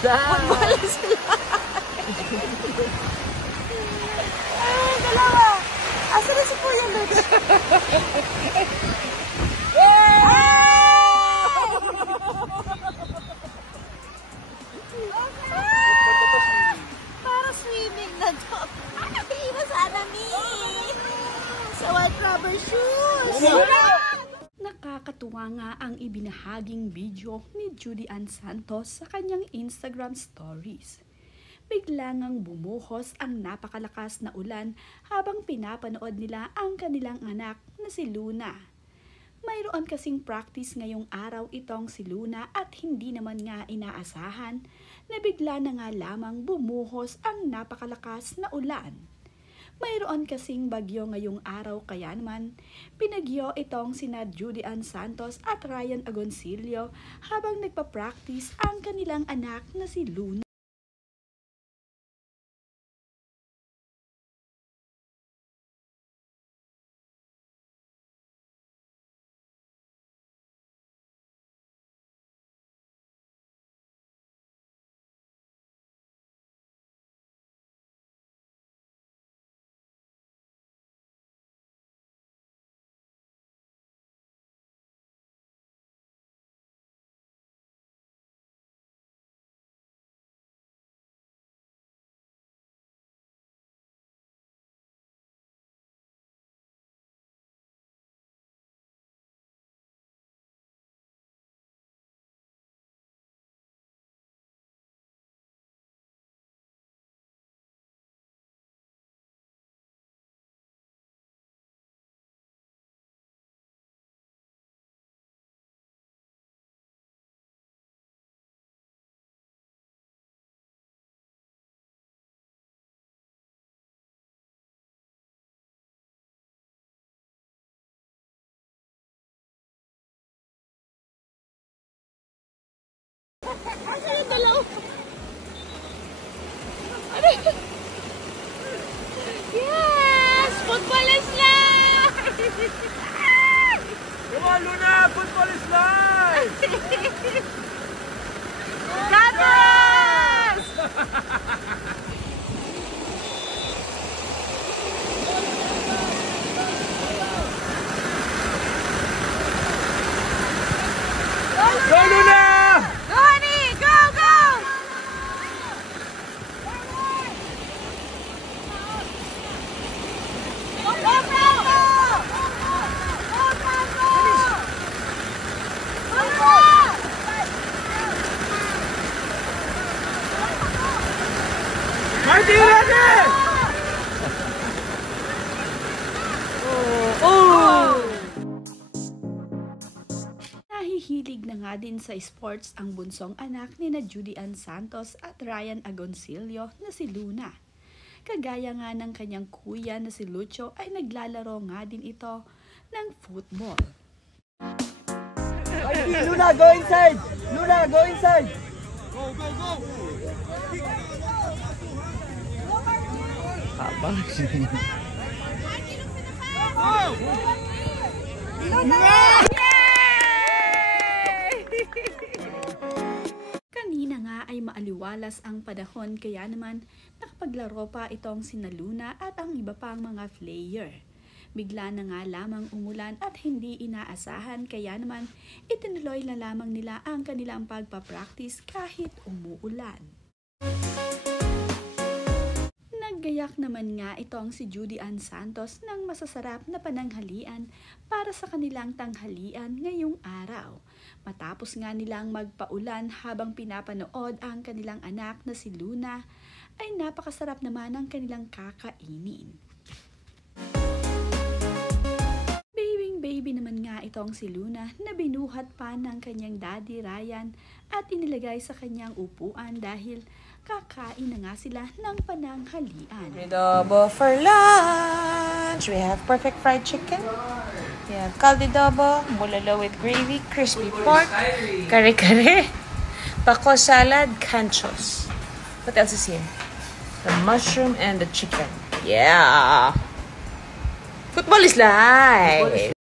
Football is life! Ay, dalawa! Asa na si Kuya Lutz? Para swimming na to. Iwas sana ni! Sa white rubber shoes! Nakakatuwa nga ang ibinahaging video ni Judy Ann Santos sa kanyang Instagram stories. Bigla ngang bumuhos ang napakalakas na ulan habang pinapanood nila ang kanilang anak na si Luna. Mayroon kasing practice ngayong araw itong si Luna at hindi naman nga inaasahan na bigla na nga lamang bumuhos ang napakalakas na ulan. Mayroon kasing bagyo ngayong araw kaya naman pinagyo itong sina Judy Ann Santos at Ryan Agoncillo habang nagpa-practice ang kanilang anak na si Luna. Yes! Football is life! Come on, Luna! Football is life! God bless! Go, Luna! Marty, ready! Nahihilig na nga din sa sports ang bunsong anak ni na Judy Ann Santos at Ryan Agoncillo na si Luna. Kagaya nga ng kanyang kuya na si Lucho ay naglalaro nga din ito ng football. Luna, go inside! Luna, go inside! Go, go, go! Habang Kanina nga ay maaliwalas ang panahon kaya naman nakapaglaro pa itong sina Luna at ang iba pang mga player. Bigla na nga lamang umulan at hindi inaasahan kaya naman itinuloy na lamang nila ang kanilang pagpapractice kahit umuulan. Naggayak naman nga itong si Judy Ann Santos ng masasarap na pananghalian para sa kanilang tanghalian ngayong araw. Matapos nga nilang magpaulan habang pinapanood ang kanilang anak na si Luna, ay napakasarap naman ang kanilang kakainin. Baby naman nga itong si Luna na binuhat pa ng kanyang daddy Ryan at inilagay sa kanyang upuan dahil kakain na nga sila ng pananghalian. Adobo for lunch. We have perfect fried chicken. We have caldidobo, bulalo with gravy, crispy pork, kare-kare, paco salad, canchos. What else is here? The mushroom and the chicken. Yeah. Football is life.